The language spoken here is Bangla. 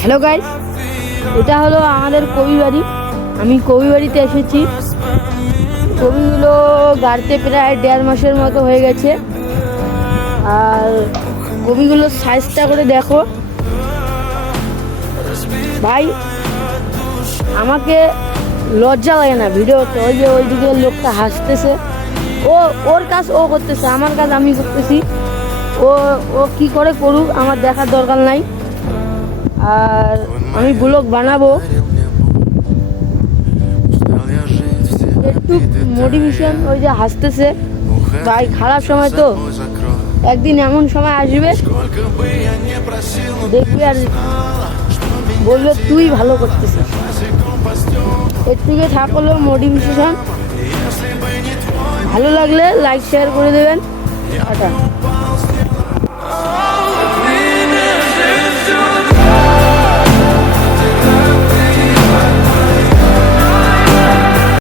হ্যালো গাইস, এটা হলো আমাদের কবি বাড়ি। আমি কবি বাড়িতে এসেছি। কবিগুলো গাড়তে প্রায় 1.5 মাসের মতো হয়ে গেছে। আর কবিগুলোর সাইজটা করে দেখো ভাই, আমাকে লজ্জা লাগে না ভিডিওতে। ওই যে ওইদিকে লোকটা হাসতেছে, ওর কাজ ও করতেছে, আমার কাজ আমি করতেছি। ও ও কি করে করুক, আমার দেখার দরকার নাই। আর আমি ব্লগ বানাবো, একটু মোটিভেশন। ওই যে হাসতেছে ভাই, খারাপ সময় তো, একদিন এমন সময় আসবে দেখবি আর বলবে তুই ভালো করতেছিস। এর থেকে থাকলো মোটিভেশন। ভালো লাগলে লাইক শেয়ার করে দেবেন। টাটা।